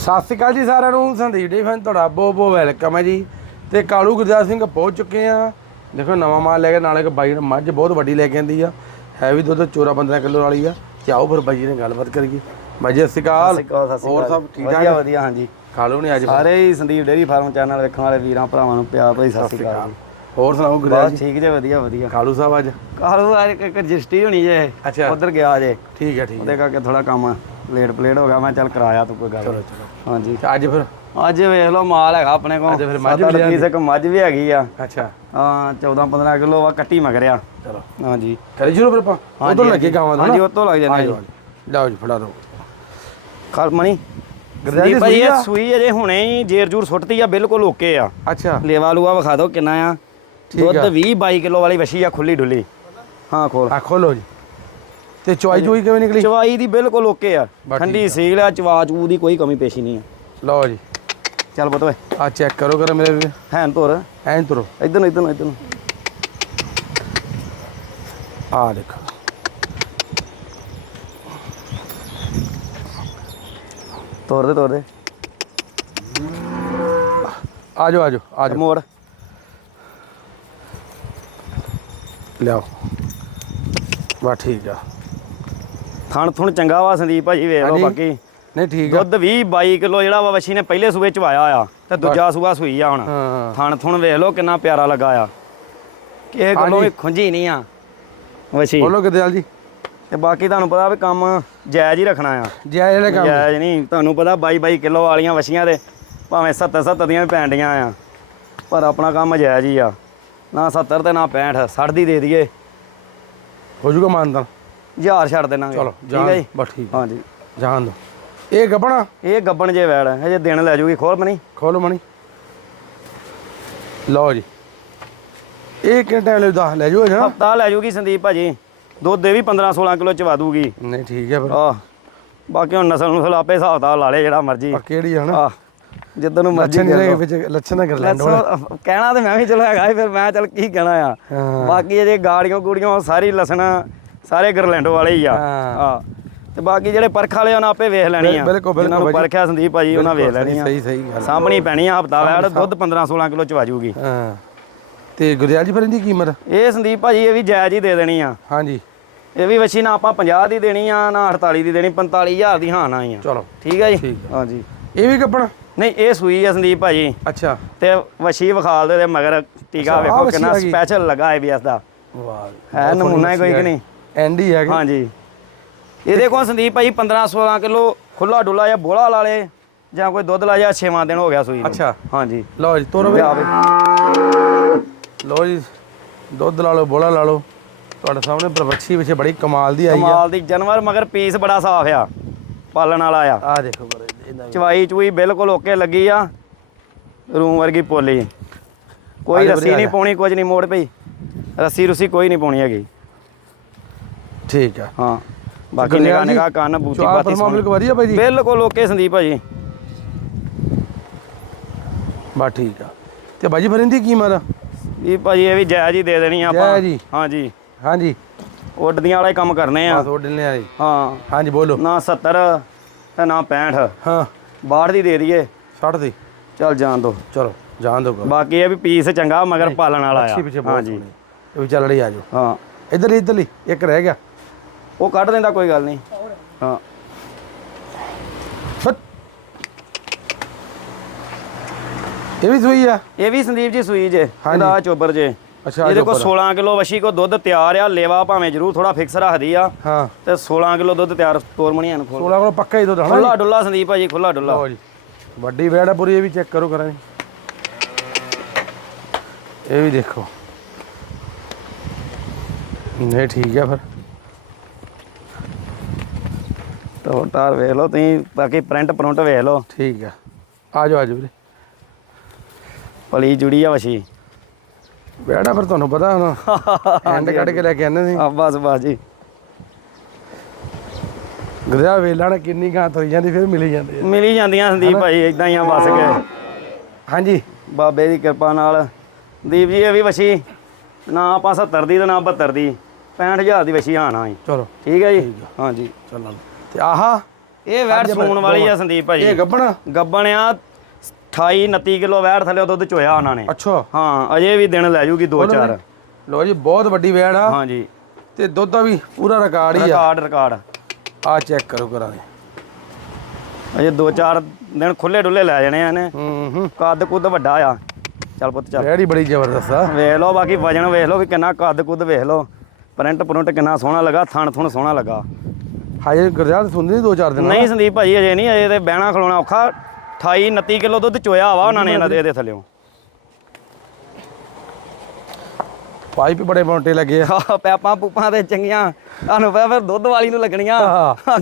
ਸਤਿ ਸ਼੍ਰੀ ਅਕਾਲ ਜੀ ਸਾਰਿਆਂ ਨੂੰ। ਸੰਦੀਪ ਡੀ ਫੈਨ ਤੁਹਾਡਾ ਬਹੁਤ ਬਹੁਤ ਵੈਲਕਮ ਹੈ ਜੀ। ਤੇ ਕਾਲੂ ਗੁਰਦਾਸ ਸਿੰਘ ਪਹੁੰਚ ਚੁੱਕੇ ਆ ਦੇਖੋ ਨਵਾਂ ਮਾਲ ਲੈ ਕੇ ਨਾਲੇ ਇੱਕ ਬਾਈ ਮੱਝ ਬਹੁਤ ਵੱਡੀ ਲੈ ਕੇ ਆਂਦੀ ਆ। ਹੈ ਵੀ ਦੁੱਧ 14 15 ਕਿਲੋ ਵਾਲੀ ਆ। ਤੇ ਆਓ ਫਿਰ ਬਾਈ ਜੀ ਨੇ ਗੱਲਬਾਤ ਕਰੀਏ। ਬਾਈ ਜੀ ਸਤਿ ਸ਼੍ਰੀ ਅਕਾਲ। ਹੋਰ ਸਭ ਠੀਕ ਵਧੀਆ ਠਾਕ? ਵਧੀਆ ਹਾਂਜੀ। ਕਾਲੂ ਨੇ ਅੱਜ ਸਾਰੇ ਹੀ ਸੰਦੀਪ ਡੇਰੀ ਫਾਰਮ ਚੈਨਲ ਵੇਖਣ ਵਾਲੇ ਵੀਰਾਂ ਭਰਾਵਾਂ ਨੂੰ ਪਿਆਰ ਭਰੀ ਸਤਿ ਸ਼੍ਰੀ ਅਕਾਲ। ਹੋਰ ਸੁਣਾਓ ਗੁਰਦਾਸ ਠੀਕ ਜੇ ਵਧੀਆ ਵਧੀਆ। ਕਾਲੂ ਸਾਹਿਬ ਅੱਜ? ਕਾਲੂ ਆ ਇੱਕ ਰਜਿਸਟਰੀ ਹੋਣੀ ਜੇ। ਅੱਛਾ। ਉਧਰ ਗਿਆ ਜੇ। ਠੀਕ ਹੈ ਠੀਕ ਹੈ। ਉਹਦੇ ਕਰਕੇ ਥੋੜਾ ਕੰਮ ਲੇਟ ਪਲੇਟ ਹੋ ਗਿਆ ਮੈਂ ਚੱਲ ਕਰਾਇਆ ਤੂੰ ਕੋਈ ਗੱਲ ਚਲੋ। ਚਲੋ। ਹਾਂਜੀ। ਅੱਜ ਫਿਰ? ਅੱਜ ਵੇਖ ਲਓ ਮਾਲ ਹੈਗਾ ਆਪਣੇ ਕੋਲ। ਅੱਜ ਫਿਰ ਮੱਝ ਵੀ ਲਿਆਂਦੀ। ਪੀਸ ਇੱਕ ਮੱਝ ਵੀ ਹੈਗੀ ਆ। ਅੱਛਾ। ਹਾਂ 14 15 ਕਿਲੋ ਆ ਕੱਟੀ ਮਗਰਿਆ ਚਲੋ। ਹਾਂਜੀ। ਕਰੀ ਸ਼ੁਰੂ ਫਿਰ ਆਪਾਂ? ਉਧਰ ਲੱਗੇ ਗਾਵਾਂ ਦਾ ਹਾਂਜੀ ਤੋਂ ਲੱਗ ਜਾਣਾ ਜੀ। ਲਓ ਜੀ ਫੜਾ ਦਿਓ ਖਲ ਮਣੀ। ਸੰਦੀਪ ਭਾਈ? ਇਹ ਸੂਈ ਅਜੇ ਹੁਣੇ ਹੀ ਜੇਰ ਜੂਰ ਸੁੱਟਤੀ ਆ ਬਿਲਕੁਲ ਓਕੇ ਆ। ਅੱਛਾ। ਲੇਵਾ ਲੂਆ ਵਿਖਾ ਦਿਓ ਕਿੰਨਾ ਆ। ਦੁੱਧ ਆ। 20 22 ਕਿਲੋ ਵਾਲੀ ਵਛੀ ਆ ਖੁੱਲੀ ਡੁੱਲੀ। ਹਾਂ ਖੋਲ। ਆ ਖੋਲੋ ਜੀ। ਤੇ ਚੁਆਈ ਚੁਈ ਕਿਵੇਂ ਨਿਕਲੀ? ਚਵਾਈ ਦੀ ਬਿਲਕੁਲ ਓਕੇ ਆ। ਠੰਡੀ ਸੀਲ ਆ ਚਵਾ ਚੂ ਦੀ ਕੋਈ ਕਮੀ ਪੇਸ਼ੀ ਨਹੀਂ ਆ। ਲਓ ਜੀ। ਚੱਲ ਪੁੱਤ ਓਏ। ਆ ਚੈੱਕ ਕਰੋ ਕਰ ਮੇਰੇ ਵੀਰ। ਹੈਨ ਤੋਰ। ਐਂ ਤੁਰੋ। ਇਧਰ ਨੂੰ ਇਧਰ ਨੂੰ ਇਧਰ ਨੂੰ। ਆ ਦੇਖੋ। ਤੋਰ ਦੇ ਤੋਰ ਦੇ। ਆ ਜਾਓ ਆ ਜਾਓ ਆ ਜਾਓ। ਮੋੜ। ਲਿਆਓ। ਵਾ ਠੀਕ ਆ। ਥਣ ਥੁਣ ਚੰਗਾ ਵਾ ਸੰਦੀਪ ਭਾਜੀ ਵੇਖ ਲਓ ਹਾਂਜੀ। ਬਾਕੀ। ਨਹੀਂ ਠੀਕ ਆ। ਦੁੱਧ 20 22 ਕਿਲੋ ਜਿਹੜਾ ਵਾ ਵਛੀ ਨੇ ਪਹਿਲੇ ਸੂਬੇ ਚਵਾਇਆ ਆ ਤੇ ਦੂਜਾ ਸੂਆ ਸੂਈ ਆ ਹੁਣ। ਹਾਂ। ਥਣ ਥੁਣ ਵੇਖ ਲਓ ਕਿੰਨਾ ਪਿਆਰਾ ਲੱਗਾ ਆ। ਕਿਸੇ ਗੱਲੋਂ ਹਾਂਜੀ। ਵੀ ਖੁੰਝੀ ਨਹੀਂ ਆ ਵਛੀ। ਬੋਲੋ ਕਿਦਿਆਲ ਜੀ? ਤੇ ਬਾਕੀ ਤੁਹਾਨੂੰ ਪਤਾ ਵੀ ਕੰਮ ਜਾਇਜ਼ ਹੀ ਰੱਖਣਾ ਆ। ਜੈ ਜਿਹੜੇ ਕੰਮ। ਜਾਇਜ਼ ਨਹੀਂ ਤੁਹਾਨੂੰ ਪਤਾ 22 22 ਕਿਲੋ ਵਾਲੀਆਂ ਵਛੀਆਂ ਦੇ ਭਾਵੇਂ 70 70 ਦੀਆਂ ਵੀ ਪੈਂਡੀਆਂ ਆ ਪਰ ਆਪਣਾ ਕੰਮ ਜਾਇਜ਼ ਹੀ ਆ। ਨਾ 70 ਤੇ ਨਾ 65 60 ਦੀ ਦੇ ਦਈਏ। ਹੋ ਜੂਗਾ ਮਾਨਦਾਨ। ਹਜ਼ਾਰ ਛੱਡ ਦੇਣਾਗੇ। ਚਲੋ ਠੀਕ ਹੈ ਜੀ? ਬਸ ਠੀਕ ਹਾਂਜੀ। ਜਾਨ ਦੋ। ਇਹ ਗੱਬਣਾ? ਇਹ ਗੱਬਣ ਜੇ ਵੈੜ ਹੈ ਹਜੇ ਦਿਨ ਲੈ ਜੂਗੀ ਖੋਲ ਮਨੀ। ਖੋਲੋ ਮਣੀ ਲਓ ਜੀ। ਇਹ ਕਿੰਨੇ ਟਾਈਮ ਲੈ ਦਸ ਲੈ ਜਾਓ ਜਣਾ ਹਫਤਾ ਲੈ ਜੂਗੀ ਸੰਦੀਪ ਭਾਜੀ। ਦੁੱਧ ਦੇ ਵੀ 15 16 ਕਿਲੋ ਚਵਾ ਦੂਗੀ। ਨਹੀਂ ਠੀਕ ਹੈ ਫਿਰ। ਆ ਬਾਕੀ ਹੁਣ ਨਸਲ ਨੂੰ ਆਪੇ ਹਿਸਾਬ ਦਾ ਲਾ ਲੇ ਜਿਹੜਾ ਮਰਜ਼ੀ। ਆ ਕਿਹੜੀ ਆ ਨਾ? ਆ ਜਿੱਦਾਂ ਨੂੰ ਮਰਜ਼ੀ ਲੱਛਣ ਜਿਹੜੇ ਵਿੱਚ ਲੱਛਣ ਦਾ ਗਰਲੈਂਡ ਵਾਲਾ ਕਹਿਣਾ ਤੇ ਮੈਂ ਵੀ ਚਲੋ ਹੈਗਾ ਸੀ, ਫਿਰ ਮੈਂ ਚੱਲ ਕੀ ਕਹਿਣਾ ਆ। ਹਾਂ। ਬਾਕੀ ਇਹ ਜੇ ਗਾੜੀਆਂ ਗੂੜੀਆਂ ਉਹ ਸਾਰੀ ਲਸਣ ਸਾਰੇ ਗਰਲੈਂਡੋ ਵਾਲੇ ਹੀ ਆ। ਹਾਂ। ਆ ਤੇ ਬਾਕੀ ਜਿਹੜੇ ਪਰਖ ਵਾਲੇ ਉਹਨਾਂ ਆਪੇ ਵੇਖ ਲੈਣੀ ਆ। ਬਿਲਕੁਲ, ਬਿਲਕੁਲ। ਪਰਖਿਆ ਸੰਦੀਪ ਭਾਜੀ ਉਹਨਾਂ ਵੇਖ ਲੈਣੀ ਆ। ਸਹੀ- ਸਹੀ ਗੱਲ। ਸਾਹਮਣੀ ਪੈਣੀ ਆ ਹਫਤਾ ਵੈੜ ਦੁੱਧ 15 16 ਕਿਲੋ ਚਵਾ ਜੂਗੀ ਹਾਂ। ਤੇ ਗੁਰਦਿਆਲ ਜੀ ਫਿਰ ਇਹਦੀ ਕੀਮਤ ਇਹ ਸੰਦੀਪ ਭਾਜੀ ਇਹ ਵੀ ਜਾਇਜ਼ ਹੀ ਦੇ ਦੇਣੀ ਆ। ਹਾਂਜੀ। ਇਹ ਵੀ ਵਛੀ ਨਾ ਆਪਾਂ 50 ਦੀ ਦੇਣੀ ਆ ਨਾ 48 ਦੀ ਦੇਣੀ 45000 ਦੀ ਹਾਂ ਨਾ ਆ। ਚਲੋ। ਠੀਕ ਹੈ ਜੀ? ਹਾਂਜੀ। ਇਹ ਵੀ ਗੱਬਣਾ ਨਹੀਂ ਇਹ ਸੂਈ ਆ ਸੰਦੀਪ ਭਾਜੀ। ਅੱਛਾ। ਤੇ ਵਛੀ ਵਿਖਾਲ ਦੇ ਮਗਰ ਟੀਕਾ ਵੇਖੋ ਕਿੰਨਾ ਆ। ਸਪੈਸ਼ਲ ਲੱਗਾ ਆਈਬੀਐਸ ਦਾ। ਵਾਹ ਹੈ ਨਮੂਨਾ ਹੀ ਕੋਈ ਕਿ ਨਹੀਂ? ਐਂਡੀ ਹੈ ਹਾਂਜੀ। ਇਹਦੇ ਕੋਲ ਸੰਦੀਪ ਭਾਈ 15 16 ਕਿਲੋ ਖੁੱਲਾ ਡੁੱਲਾ ਜਾਂ ਬੋਲਾ ਲਾ ਲੇ ਜਾਂ ਕੋਈ ਦੁੱਧ ਲਾ ਜਾ 6ਵਾਂ ਦਿਨ ਹੋ ਗਿਆ ਸੂਈ ਨੂੰ। ਅੱਛਾ। ਹਾਂਜੀ। ਲਓ ਜੀ ਤੋਰੋ ਵੀ ਵੇ। ਲਓ ਜੀ ਦੁੱਧ ਲਾ ਲਓ ਬੋਲਾ ਲਾ ਲਓ। ਤੁਹਾਡੇ ਸਾਹਮਣੇ ਪ੍ਰਵਛੀ ਵਿੱਚ ਬੜੀ ਕਮਾਲ ਦੀ ਆਈ ਆ। ਕਮਾਲ ਦੀ ਜਾਨਵਰ ਮਗਰ ਪੀਸ ਬੜਾ ਸਾਫ਼ ਆ। ਪਾਲਣ ਵਾਲਾ ਆ। ਆ ਦੇਖੋ ਇਹਦਾ ਵੀ। ਚਵਾਈ ਚੂਈ ਬਿਲਕੁਲ ਓਕੇ ਲੱਗੀ ਆ। ਰੂਮ ਵਰਗੀ ਪੋਲੀ। ਕੋਈ ਆ ਜਾ ਰੱਸੀ ਨਹੀਂ। ਪਾਉਣੀ ਕੁਝ ਨਹੀਂ ਮੋੜ ਪਈ। ਰੱਸੀ ਰੁੱਸੀ ਕੋਈ ਨਹੀਂ ਪਾਉਣੀ ਹੈਗੀ। ਠੀਕ ਆ। ਹਾਂ। ਬਾਕੀ ਨਿਗਾਹ ਜੀ, ਨਿਗਾਹ ਕੰਨ ਬੂਤੀ ਬਾਤੀ ਪਰਮਾ ਮਿਲਕ ਵਧੀਆ ਭਾਈ ਜੀ ਬਿਲਕੁਲ ਓਕੇ ਸੰਦੀਪ ਭਾਜੀ। ਬਸ ਠੀਕ ਆ। ਤੇ ਬਾਜੀ ਫਿਰ ਇਹਦੀ ਕੀਮਤ ਇਹ ਭਾਜੀ ਇਹ ਵੀ ਜਾਇਜ਼ ਹੀ ਦੇ ਦੇਣੀ ਆ ਆਪਾਂ। ਜਾਇਜ਼ ਹੀ? ਹਾਂਜੀ ਹਾਂਜੀ। ਉੱਡਦੀਆਂ ਵਾਲੇ ਕੰਮ ਕਰਨੇ ਆ। ਨੇ ਆਈ ਹਾਂ। ਹਾਂਜੀ ਬੋਲੋ। ਨਾ 70 ਤੇ ਨਾ 65 ਹਾਂ। 62 ਦੀ ਦੇ ਦਈਏ। 60 ਦੀ। ਚੱਲ ਜਾਣ ਦੋ। ਚਲੋ ਜਾਣ ਦੋ। ਬਾਕੀ ਇਹ ਵੀ ਪੀਸ ਚੰਗਾ ਮਗਰ ਪਾਲਣ ਵਾਲਾ ਆ। ਹਾਂਜੀ ਸੋਹਣੀ। ਇਹ ਵੀ ਚੱਲ ਰਹੀ ਆ ਜਾਓ ਹਾਂ। ਇੱਧਰ ਇੱਧਰਲੀ। ਇੱਕ ਰਹਿ ਗਿਆ। ਉਹ ਕੱਢ ਦਿੰਦਾ ਕੋਈ ਗੱਲ ਨਹੀਂ। ਹਾਂ। ਇਹ ਵੀ ਸੂਈ ਆ? ਇਹ ਵੀ ਸੰਦੀਪ ਜੀ ਸੂਈ ਜੇ। ਇਹਦਾ ਚੋਬਰ ਜੇ। ਅੱਛਾ ਇਹਦੇ ਕੋਲ ਚੋਬਰ। 16 ਕਿਲੋ ਵਸ਼ੀ ਕੋ ਦੁੱਧ ਤਿਆਰ ਆ ਲੇਵਾ ਭਾਵੇਂ ਜਰੂਰ ਥੋੜਾ ਫਿਕਸ ਰੱਖਦੀ ਆ। ਹਾਂ। ਤੇ 16 ਕਿਲੋ ਦੁੱਧ ਤਿਆਰ ਤੋਰ ਮਣੀਆਂ ਨੂੰ ਖੋਲ 16 ਕੋਲ ਪੱਕਾ ਹੀ ਦੁੱਧ ਖੁੱਲਾ ਡੁੱਲਾ ਸੰਦੀਪ ਭਾਜੀ ਖੁੱਲਾ ਡੁੱਲਾ। ਲਓ ਜੀ ਵੱਡੀ ਆ ਪੂਰੀ ਇਹ ਵੀ ਚੈੱਕ ਕਰੋ ਕਰਾਂ ਇਹ ਵੀ ਦੇਖੋ। ਨਹੀਂ ਠੀਕ ਆ ਫਿਰ। ਤੋ ਟਾਰ ਵੇਖ ਲਓ ਤੁਸੀਂ ਬਾਕੀ ਪ੍ਰਿੰਟ ਪ੍ਰਿੰਟ ਵੇਖ ਲਓ। ਠੀਕ ਆ। ਆ ਜਾਓ ਆ ਜਾਓ ਵੀਰੇ। ਪਲੀ ਜੁੜੀ ਆ ਵਸ਼ੀ। ਬੈੜਾ ਫਿਰ ਤੁਹਾਨੂੰ ਪਤਾ ਹੁਣ। ਐਂਡ ਕੱਢ ਕੇ ਲੈ ਕੇ ਆਨੇ ਸੀ। ਆ ਬਸ ਬਸ ਜੀ। ਗਰਿਆ ਵੇਲਾ ਨੇ ਕਿੰਨੀ ਗਾਂ ਹੋਈ ਜਾਂਦੀ ਫਿਰ ਮਿਲੀ ਜਾਂਦੀ ਆ। ਮਿਲੀ ਜਾਂਦੀਆਂ ਸੰਦੀਪ ਭਾਈ ਇਦਾਂ ਹੀ ਆ ਬਸ ਕੇ ਹਾਂਜੀ। ਬਾਬੇ ਦੀ ਕਿਰਪਾ ਨਾਲ। ਦੀਪ ਜੀ ਇਹ ਵੀ ਵਸ਼ੀ। ਨਾ ਆਪਾਂ 70 ਦੀ ਤੇ ਨਾ 72 ਦੀ। 65000 ਦੀ ਵਸ਼ੀ ਆਣਾ ਹੈ ਚਲੋ। ਠੀਕ ਹੈ ਜੀ। ਹਾਂਜੀ ਚੱਲਣ ਤੇ ਆਹਾ ਇਹ ਵੈੜ ਸੂਣ ਵਾਲੀ ਆ ਸੰਦੀਪ ਇਹ ਭਾਜੀ ਗੱਬਣਾ? ਗੱਬਣ ਆ 28 29 ਕਿਲੋ ਵੈੜ ਥੱਲੇ ਦੁੱਧ ਚੋਇਆ ਉਹਨਾਂ ਨੇ। ਅੱਛਾ। ਹਾਂ ਅਜੇ ਵੀ ਦਿਨ ਲੈ ਜੂਗੀ 2-4 ਲੋ ਜੀ ਬਹੁਤ ਵੱਡੀ ਵੈੜ ਆ। ਹਾਂਜੀ। ਤੇ ਦੁੱਧ ਦਾ ਵੀ ਪੂਰਾ ਰਿਕਾਰਡ ਹੀ ਆ। Record record. ਆ ਚੈੱਕ ਕਰੋ ਕਰਾਂ ਦੇ ਅਜੇ 2-4 ਦਿਨ ਖੁੱਲੇ ਡੁੱਲੇ ਲੈ ਜਾਣੇ ਆ ਇਹਨੇ। ਹੂੰ ਹੂੰ ਕੱਦ ਕੁੱਦ ਵੱਡਾ ਆ। ਚੱਲ ਪੁੱਤ ਚੱਲ। ਵੈੜ ਬੜੀ ਜ਼ਬਰਦਸਤ ਆ। ਵੇਖ ਲਓ ਬਾਕੀ ਵਜਨ ਵੇਖ ਲਓ ਵੀ ਕਿੰਨਾ ਕੱਦ ਕੁੱਦ ਵੇਖ ਲਓ। ਪ੍ਰਿੰਟ ਪ੍ਰਿੰਟ ਕਿੰਨਾ ਸੋਹਣਾ ਲੱਗਾ ਥਣ ਥੁਣ ਸੋਹਣਾ ਲੱਗਾ। ਹਾਜੇ ਗੁਰਜਾਲ ਸੁਣਦੇ ਨਹੀਂ ਦੋ ਚਾਰ ਦਿਨ? ਨਹੀਂ ਸੰਦੀਪ ਭਾਜੀ ਅਜੇ ਨਹੀਂ ਅਜੇ ਤੇ ਬਹਿਣਾ ਖਲੋਣਾ ਔਖਾ। 28 29 ਕਿਲੋ ਦੁੱਧ ਚੋਇਆ ਵਾ ਉਹਨਾਂ ਨੇ ਇਹਨਾਂ ਦੇ ਇਹਦੇ ਥੱਲੇੋਂ ਪਾਈਪ ਬੜੇ ਮੋਟੇ ਲੱਗੇ ਆ। ਪੈਪਾਂ ਪੂਪਾਂ ਤੇ ਚੰਗੀਆਂ। ਤੁਹਾਨੂੰ ਪਤਾ ਫਿਰ ਦੁੱਧ ਵਾਲੀ ਨੂੰ ਲੱਗਣੀਆਂ।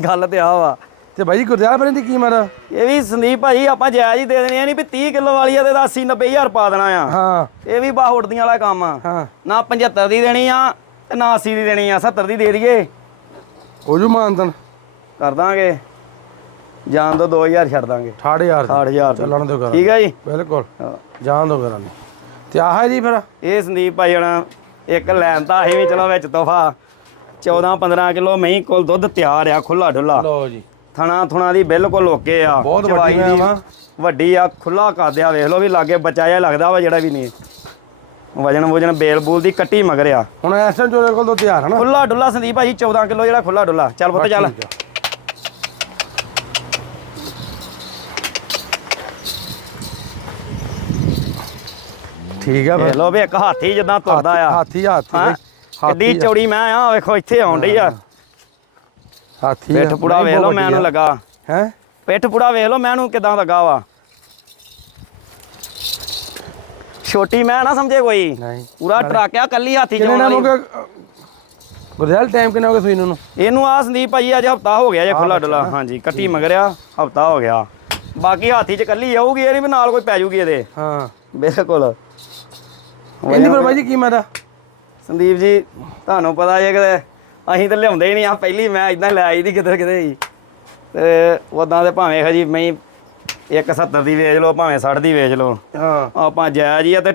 ਗੱਲ ਤੇ ਆ ਵਾ। ਤੇ ਬਾਈ ਗੁਰਜਾਲ ਬਰੇ ਦੀ ਕੀਮਤ ਇਹ ਵੀ ਸੰਦੀਪ ਭਾਜੀ ਆਪਾਂ ਜਾਇਜ਼ ਹੀ ਦੇ ਦੇਣੀ ਆ ਨਹੀਂ ਵੀ 30 ਕਿਲੋ ਵਾਲੀ ਆ ਤੇ 80 90000 ਪਾ ਦੇਣਾ ਆ। ਹਾਂ। ਇਹ ਵੀ ਬਾਹ ਉੱਡਦੀਆਂ ਵਾਲਾ ਕੰਮ ਆ। ਹਾਂ। ਨਾ 75 ਦੀ ਦੇਣੀ ਆ ਤੇ ਨਾ 80 ਦੀ ਦੇਣੀ ਆ 70 ਦੀ ਦੇ ਦਈਏ। ਹੋ ਜੂ ਮਾਨਤਨ? ਕਰ ਦਾਂਗੇ। ਜਾਣ ਦੋ 2000 ਛੱਡ ਦਾਂਗੇ। 6000 60000 ਚੱਲਣ ਦਿਓ ਕਰਾਂ ਠੀਕ ਹੈ ਜੀ? ਬਿਲਕੁਲ। ਜਾਣ ਦੋ। ਕਰਾਂ ਤੇ ਆਹ ਜੀ ਫਿਰ? ਇਹ ਸੰਦੀਪ ਭਾਈ ਹੁਣ ਇੱਕ ਲੈਣ ਤਾਂ ਅਸੀਂ ਵੀ ਚਲੋ ਵਿੱਚ ਤੋਹਫਾ। 14 15 ਕਿਲੋ ਮਹੀਂ ਕੋਲ ਦੁੱਧ ਤਿਆਰ ਆ ਖੁੱਲਾ ਡੁੱਲਾ ਲਓ ਜੀ। ਥਣਾ ਥੁਣਾ ਦੀ ਬਿਲਕੁਲ ਓਕੇ ਆ। ਬਹੁਤ ਵੱਡੀ ਵਾਂ। ਵੱਡੀ ਆ ਖੁੱਲਾ ਕਾਦਿਆ ਵੇਖ ਲਓ ਵੀ ਲਾਗੇ ਬੱਚਾ ਜਿਹਾ ਲੱਗਦਾ ਵਾ ਜਿਹੜਾ ਵੀ ਨਹੀਂ। ਵਜਨ ਵਜਨ ਬੇਲ ਬੂਲ ਦੀ ਕੱਟੀ ਮਗਰ ਆ। ਹੁਣ ਇਸ ਟਾਈਮ ਕੋਲ ਤੋਂ ਤਿਆਰ ਹੈ ਨਾ ਖੁੱਲਾ ਡੁੱਲਾ ਸੰਦੀਪ ਭਾਜੀ 14 ਕਿਲੋ ਜਿਹੜਾ ਖੁੱਲਾ ਡੁੱਲਾ। ਚੱਲ ਪੁੱਤ ਚੱਲ। ਠੀਕ ਆ। ਫਿਰ। ਲਓ ਵੀ ਇੱਕ ਹਾਥੀ ਜਿੱਦਾਂ ਤੁਰਦਾ ਆ। ਹਾਥੀ ਹਾਥੀ ਕਿੱਡੀ। ਚੌੜੀ ਮੈਂ ਆ ਵੇਖੋ ਇੱਥੇ ਆਉਣ ਡਈ ਆ। ਹਾਥੀ ਪਿੱਠ ਪੁੜਾ ਵੇਖ ਲਓ ਮੈਨੂੰ ਲੱਗਾ। ਹੈ? ਪਿੱਠ ਪੁੜਾ ਵੇਖ ਲਓ ਮੈਨੂੰ ਕਿਦਾਂ ਲੱਗਾ ਵਾ। ਛੋਟੀ ਮੈਂ ਨਾ ਸਮਝੇ ਕੋਈ। ਨਹੀਂ। ਪੂਰਾ ਟਰੱਕ ਆ ਕੱਲੀ ਹਾਥੀ ਹੋ ਵਾਲੀ। ਗੁਰਦਿਆਲ ਟਾਈਮ ਕਿੰਨਾ ਹੋ ਗਿਆ ਸੂਈ ਨੂੰ? ਇਹਨੂੰ ਆ ਸੰਦੀਪ ਭਾਜੀ ਅੱਜ ਹਫਤਾ ਹੋ ਗਿਆ ਜੇ ਖੁੱਲਾ ਡੁੱਲਾ। ਹਾਂਜੀ ਕੱਟੀ ਮਗਰਿਆ ਹਫਤਾ ਹੋ ਗਿਆ। ਬਾਕੀ ਹਾਥੀ ਚ ਕੱਲੀ ਆਊਗੀ ਇਹ ਨਹੀਂ ਵੀ ਨਾਲ ਕੋਈ ਪੈ ਜੂਗੀ ਇਹਦੇ। ਹਾਂ। ਬਿਲਕੁਲ। ਇੰਨੀ ਫਿਰ ਬਾਈ ਜੀ ਕੀਮਤ ਆ ਸੰਦੀਪ ਜੀ ਤੁਹਾਨੂੰ ਪਤਾ ਜੇ ਕਿਤੇ ਅਸੀਂ ਤਾਂ ਲਿਆਉਂਦੇ ਹੀ ਨਹੀਂ ਆ। ਪਹਿਲੀ ਮੈਂ ਇਦਾਂ ਲੈ ਆਈ ਦੀ ਕਿਤੇ ਕਿਤੇ ਹੀ। ਤੇ ਉਦਾਂ ਤੇ ਭਾਵੇਂ ਖਜੀ ਮੈਂ 170 ਦੀ ਵੇਚ ਲਓ ਭਾਵੇਂ 60 ਦੀ ਵੇਚ ਲਓ। ਹਾਂ। ਆਪਾਂ ਜਾਇਜ਼ ਹੀ ਆ ਤੇ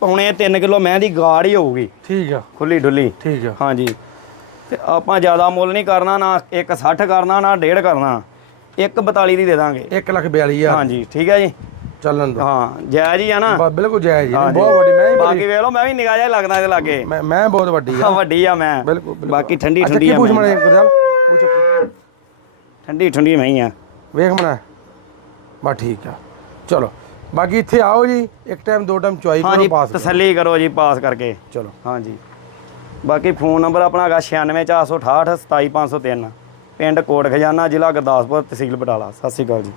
ਪੌਣੇ 3 ਕਿਲੋ ਮੈਂ ਦੀ ਗਾੜ ਹੀ ਹੋਊਗੀ। ਠੀਕ ਆ। ਖੁੱਲੀ ਡੁੱਲੀ। ਠੀਕ ਆ। ਹਾਂਜੀ। ਤੇ ਆਪਾਂ ਜ਼ਿਆਦਾ ਮੁੱਲ ਨਹੀਂ ਕਰਨਾ ਨਾ 160 ਕਰਨਾ ਨਾ 1.5 ਕਰਨਾ। 142 ਦੀ ਦੇ ਦਾਂਗੇ। 1 ਲੱਖ 42000 ਹਾਂਜੀ ਠੀਕ ਹੈ ਜੀ? ਚੱਲਣ ਦੋ। ਹਾਂ ਜਾਇਜ਼ ਹੀ ਆ ਨਾ। ਬਿਲਕੁਲ ਜਾਇਜ਼ ਹਾਂਜੀ। ਬਹੁਤ ਵੱਡੀ ਮੈਂ ਹੀ ਬਾਕੀ ਵੇਖ ਲਓ ਮੈਂ ਵੀ ਨਿਗਾਹ ਜਿਹਾ ਲੱਗਦਾ ਇਹਦੇ ਲਾਗੇ। ਮੈਂ ਮੈਂ ਬਹੁਤ ਵੱਡੀ ਆ। ਹਾਂ ਵੱਡੀ ਆ ਮੈਂ। ਬਿਲਕੁਲ ਬਾਕੀ ਠੰਡੀ ਅੱਛਾ, ਠੰਡੀ ਕੀ ਆ ਪੁੱਛ। ਮਣਾ ਠੰਡੀ ਠੰਡੀ ਮੈਂ ਹੀ ਆ। ਵੇਖ ਮਣਾ ਬਾ ਠੀਕ ਆ। ਚਲੋ ਬਾਕੀ ਇੱਥੇ ਆਓ ਜੀ ਇੱਕ ਟਾਈਮ ਦੋ ਟਾਈਮ ਚੁਆਈ ਹਾਂਜੀ ਕਰੋ ਪਾਸ ਕਰੋ। ਤਸੱਲੀ ਕਰੋ ਜੀ ਪਾਸ ਕਰਕੇ। ਚਲੋ। ਹਾਂਜੀ। ਬਾਕੀ ਫੋਨ ਨੰਬਰ ਆਪਣਾ ਹੈਗਾ 96468 27503 ਪਿੰਡ ਕੋਟ ਖਜ਼ਾਨਾ ਜ਼ਿਲ੍ਹਾ ਗੁਰਦਾਸਪੁਰ ਤਹਿਸੀਲ ਬਟਾਲਾ। ਸਤਿ ਸ਼੍ਰੀ ਅਕਾਲ ਜੀ।